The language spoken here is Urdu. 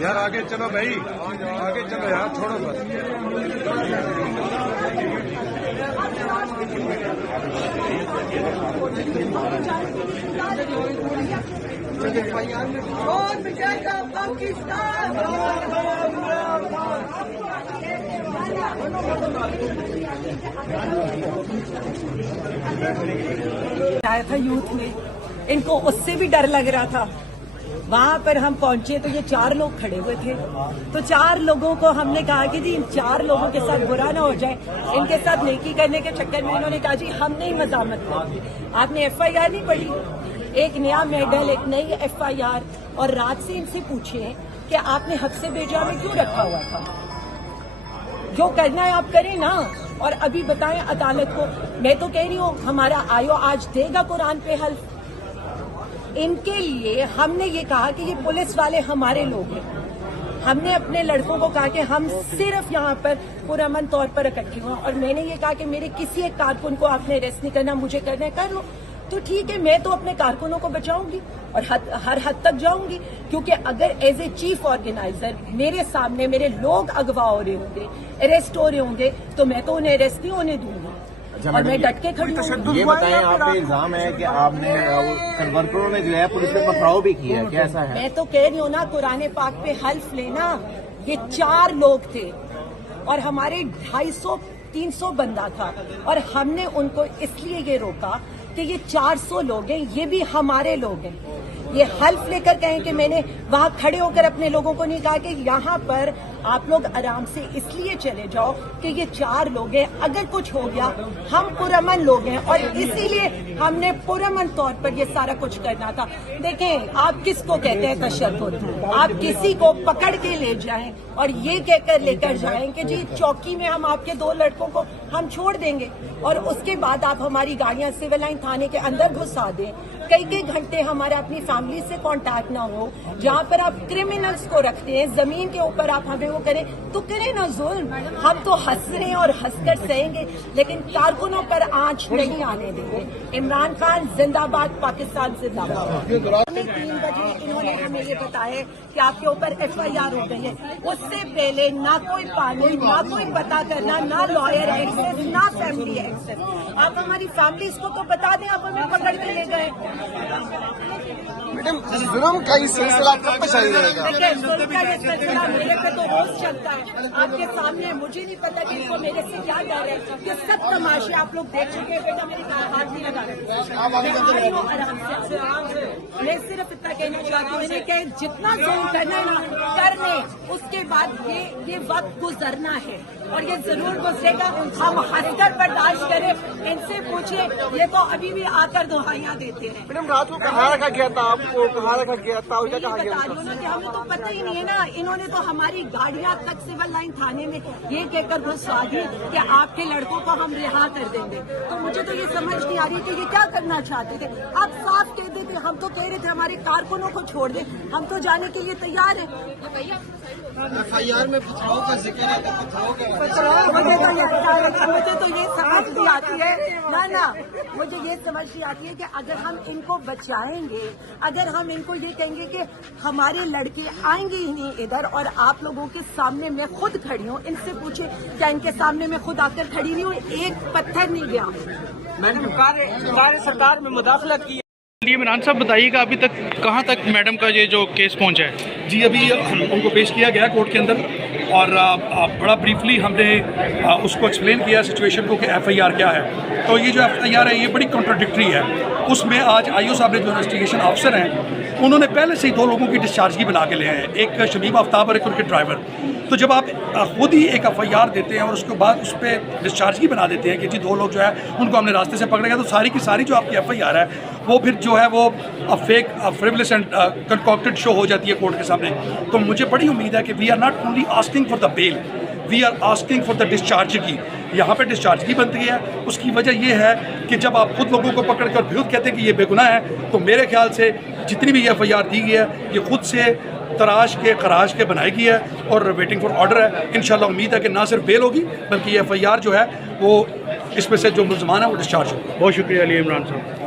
یار آگے چلو بھائی، آگے چلو یار، چھوڑو بس. آیا تھا یوتھ میں، ان کو اس سے بھی ڈر لگ رہا تھا. وہاں پر ہم پہنچے تو یہ 4 لوگ کھڑے ہوئے تھے. تو 4 لوگوں کو ہم نے کہا کہ جی ان 4 لوگوں کے ساتھ برا نہ ہو جائے. ان کے ساتھ نیکی کرنے کے چکر میں انہوں نے کہا جی ہم نہیں مزاحمت کرتے. آپ نے FIR نہیں پڑھی؟ ایک نیا میڈل، ایک نئی FIR. اور رات سے ان سے پوچھیں کہ آپ نے حبس بیجا میں کیوں رکھا ہوا تھا؟ جو کرنا ہے آپ کریں نا. اور ابھی بتائیں عدالت کو. میں تو کہہ رہی ہوں ہمارا آیو آج دے گا قرآن پہ حلف. ان کے لیے ہم نے یہ کہا کہ یہ پولیس والے ہمارے لوگ ہیں. ہم نے اپنے لڑکوں کو کہا کہ ہم صرف یہاں پر پرامن طور پر اکٹھے ہوئے. اور میں نے یہ کہا کہ میرے کسی ایک کارکن کو آپ نے اریسٹ نہیں کرنا، مجھے کرنا ہے کر لو. تو ٹھیک ہے، میں تو اپنے کارکنوں کو بچاؤں گی اور ہر حد تک جاؤں گی. کیونکہ اگر ایز اے چیف آرگنائزر میرے سامنے میرے لوگ اغوا ہو رہے ہوں گے، اریسٹ ہو رہے ہوں گے، تو میں تو انہیں اریسٹ نہیں ہونے دوں گی. اور میں ڈٹ کے کھڑی ہوں. یہ بتائیں، آپ پہ الزام ہے کہ آپ نے ورکروں نے جو ہے پولیس پہ پتھراؤ بھی کیا ہے، کیا ایسا ہے؟ میں تو کہہ رہی ہوں نا، قرآن پاک پہ حلف لینا. یہ 4 لوگ تھے اور ہمارے 250-300 بندہ تھا. اور ہم نے ان کو اس لیے یہ روکا کہ یہ 400 لوگ ہیں، یہ بھی ہمارے لوگ ہیں. یہ حلف لے کر کہیں کہ میں نے وہاں کھڑے ہو کر اپنے لوگوں کو نہیں کہا کہ یہاں پر آپ لوگ آرام سے اس لیے چلے جاؤ کہ یہ 4 لوگ ہیں، اگر کچھ ہو گیا ہم پرامن لوگ ہیں. اور اسی لیے ہم نے پرامن طور پر یہ سارا کچھ کرنا تھا. دیکھیں، آپ کس کو کہتے ہیں تشدد؟ آپ کسی کو پکڑ کے لے جائیں اور یہ کہہ کر لے کر جائیں کہ جی چوکی میں ہم آپ کے 2 لڑکوں کو ہم چھوڑ دیں گے، اور اس کے بعد آپ ہماری گاڑیاں سول لائن تھانے کے اندر گھسا دیں. کئی گھنٹے ہمارا اپنی فیملی سے کانٹیکٹ نہ ہو. جہاں پر آپ کرمنلز کو رکھتے ہیں زمین کے اوپر، آپ ہمیں وہ کریں تو کریں نا ظلم. ہم تو ہنس رہے ہیں اور ہنس کر سہیں گے، لیکن کارکنوں پر آنچ نہیں آنے دیں گے. عمران خان زندہ باد، پاکستان زندہ باد. 3 بجے انہوں نے ہمیں یہ بتایا کہ آپ کے اوپر FIR ہو گئی ہے. اس سے پہلے نہ کوئی پانی، نہ کوئی پتا کرنا، نہ لائر ایکسس، نہ فیملی ایکسس. آپ ہماری فیملیز کو تو بتا دیں، آپ ہمیں پکڑ کے لے گئے. میڈم، ظلم کا یہ سلسلہ کب تک جاری رہے گا؟ دیکھیں، ظلم کا یہ سلسلہ میرے پہ تو روز چلتا ہے. آپ کے سامنے مجھے نہیں پتا کہ ان کو میرے سے کیا ڈر ہے. یہ سب تماشے آپ لوگ دیکھ چکے ہیں. بیٹا میرے ہاتھ نہیں لگا رہے. میں صرف اتنا کہنا چاہتی ہوں کہ جتنا ظلم کرنا ہے نا کرنے، اس کے بعد یہ وقت گزرنا ہے اور یہ ضرور گزرے گا. ہم ہنس کر برداشت کریں. ان سے پوچھیں، یہ تو ابھی بھی آ کر دہائیاں دیتے ہیں. میڈم، رات کو کہاں رکھا گیا تھا آپ کو؟ کہاں رکھا گیا تھا؟ میں بتا رہی ہوں نا کہ ہمیں تو پتہ ہی نہیں ہے نا. انہوں نے تو ہماری گاڑیاں تک سول لائن تھانے میں یہ کہہ کر گھسوا دی کہ آپ کے لڑکوں کو ہم رہا کر دیں گے. تو مجھے تو یہ سمجھ نہیں آ رہی کہ یہ کیا کرنا چاہتے تھے. آپ صاف کہہ دیتے. ہم تو کہہ رہے تھے ہمارے کارکنوں کو چھوڑ دیں، ہم تو جانے کے لیے تیار ہیں. FIR میں پتھراؤ کا ذکر ہے، مجھے تو یہ سمجھ نہیں آتی ہے نا مجھے یہ سمجھ نہیں آتی ہے کہ اگر ہم ان کو بچائیں گے، اگر ہم ان کو یہ کہیں گے کہ ہمارے لڑکے آئیں گے ہی نہیں ادھر، اور آپ لوگوں کے سامنے میں خود کھڑی ہوں. ان سے پوچھیں کیا ان کے سامنے میں خود آ کر کھڑی ہوئی ہوں؟ ایک پتھر نہیں گیا. میڈم، سرکار میں مداخلت کی. عمران صاحب بتائیے گا ابھی تک کہاں تک میڈم کا یہ جو کیس پہنچا ہے؟ جی، ابھی ان کو پیش کیا گیا کورٹ کے اندر، اور بڑا بریفلی ہم نے اس کو ایکسپلین کیا سچویشن کو کہ FIR کیا ہے. تو یہ جو FIR ہے یہ بڑی کنٹراڈکٹری ہے. اس میں آج IO صاحب نے جو انویسٹیگیشن آفسر ہیں انہوں نے پہلے سے ہی 2 لوگوں کی ڈسچارجی بنا کے لے ہیں، ایک شمیم آفتاب اور ایک ان کے ڈرائیور. تو جب آپ خود ہی ایک FIR دیتے ہیں اور اس کے بعد اس پہ ڈسچارجی بنا دیتے ہیں کہ جی 2 لوگ جو ہے ان کو ہم نے راستے سے پکڑے گا، تو ساری کی ساری جو آپ کی FIR ہے وہ پھر جو ہے وہ فیک، فریولس اینڈ کنکاکٹڈ شو ہو جاتی ہے کورٹ کے سامنے. تو مجھے بڑی امید ہے کہ we are not only asking for the bail, we are asking for the discharge کی. یہاں پہ ڈسچارج کی بنتی ہے. اس کی وجہ یہ ہے کہ جب آپ خود لوگوں کو پکڑ کر خود کہتے ہیں کہ یہ بے گناہ ہے، تو میرے خیال سے جتنی بھی FIR دی گئی ہے یہ خود سے تراش کے خراش کے بنائی گئی ہے اور ویٹنگ فار آرڈر ہے. انشاءاللہ امید ہے کہ نہ صرف بیل ہوگی بلکہ یہ FIR جو ہے وہ اس میں سے جو ملزمان ہے وہ ڈسچارج ہوگا. بہت شکریہ علی عمران صاحب.